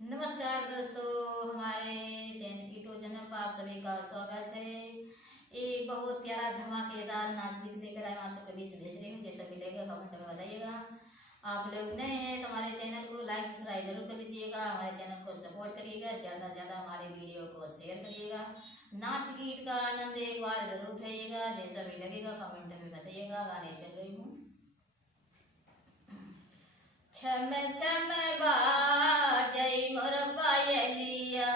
नमस्कार दोस्तों, हमारे यूट्यूब चैनल पर आप सभी का स्वागत है। एक बहुत प्यारा धमाकेदार नाच गीत लेकर आए, आप सबके बीच भेज रही हूँ। जैसा भी लगेगा कमेंट में बताइएगा। आप लोग नए हैं तो हमारे चैनल को लाइक सब्सक्राइब जरूर कर लीजिएगा। हमारे चैनल को सपोर्ट करिएगा, ज़्यादा से ज़्यादा हमारे वीडियो को शेयर करिएगा। नाच गीत का आनंद एक बार जरूर उठाइएगा। जैसा भी लगेगा कमेंट में बताइएगा। गाने चल रही हूँ। छम छम बाजै मोर पायलिया,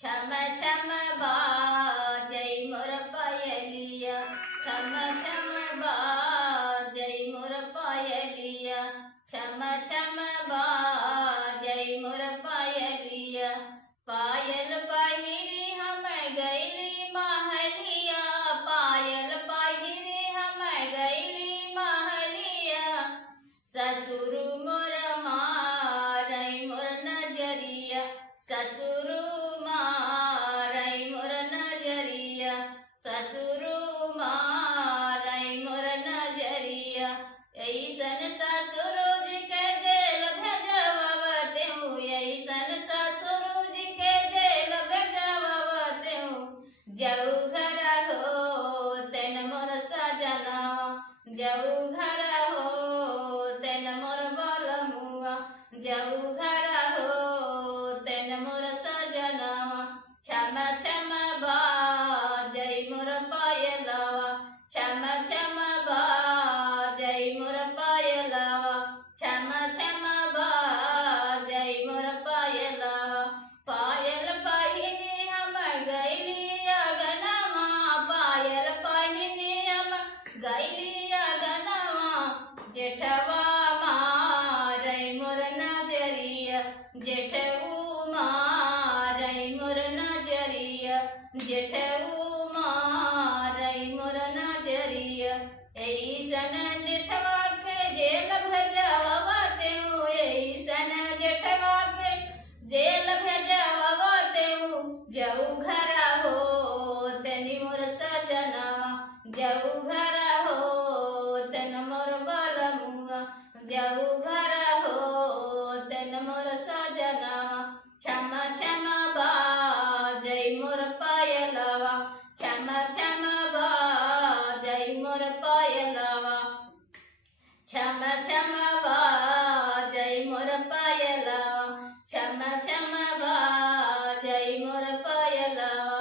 छम छम बाजै मोर पायलिया, छम छम बाजै मोर पायलिया, छम छम बाजै मोर पायलिया। पायल पहिरी हम गैली महलिया, पायल पहिरी हम गैली महलिया। ससुर मोर मारै मोर नजरिया, ससुर मारै मोर नजरिया, ससुर मारै मोर नजरिया। ऐसन ससुर जी के जेल भेजवतेहूँ, ऐसन ससुर जी के जेल भेजवतेहूँ। जऊ घर हो तेन मोर सजना, जऊ घर हो तेन मोर बलमुआ, जऊ घर हो तेन मोर सजनवा। छम छम बाजै मोर पायलवा, छम छम बाजै मोर पायलवा, छम छम बाजै मोर पायलवा। पायल पहिनी हम गैली अगनवा, पायल पहिनी हम गैली अगनवा। जेठवा मारै मोर नजरिया, जेठऊ मारै मोर नजरिया, जेठऊ मारै मोर नजरिया। ऐसन जेठवा के जेल भेजवतेहूँ, ऐसन जेठवा के जेल भेजवतेहूँ। जऊ घर हो तेनी मोर सजनवा, जऊ घर हो तेन मोर बलमुआ, जऊ घर हो तेन मोर सजनवा। छम छम बाजै मोर पायलवा, छम छम बाजै मोर पायलवा, छम छम बाजै मोर पायलवा, छम छम बाजै मोर पायलवा।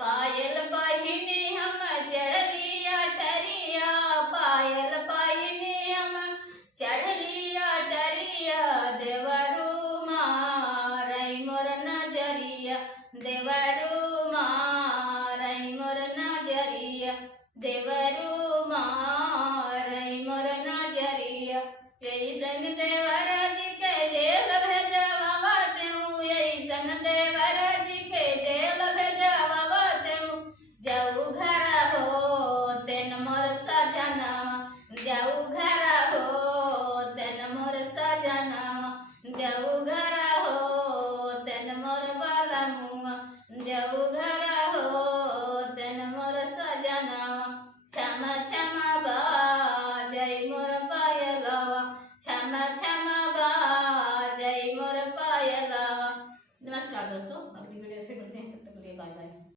पायल पहिनी हम चढ़ली अटरिया, पायल पहिनी हम चढ़ली अटरिया। देवरू मारै मोर नजरिया, देवरू मारै मोर नजरिया, देवरू मारै मोर नजरिया। ऐसन देव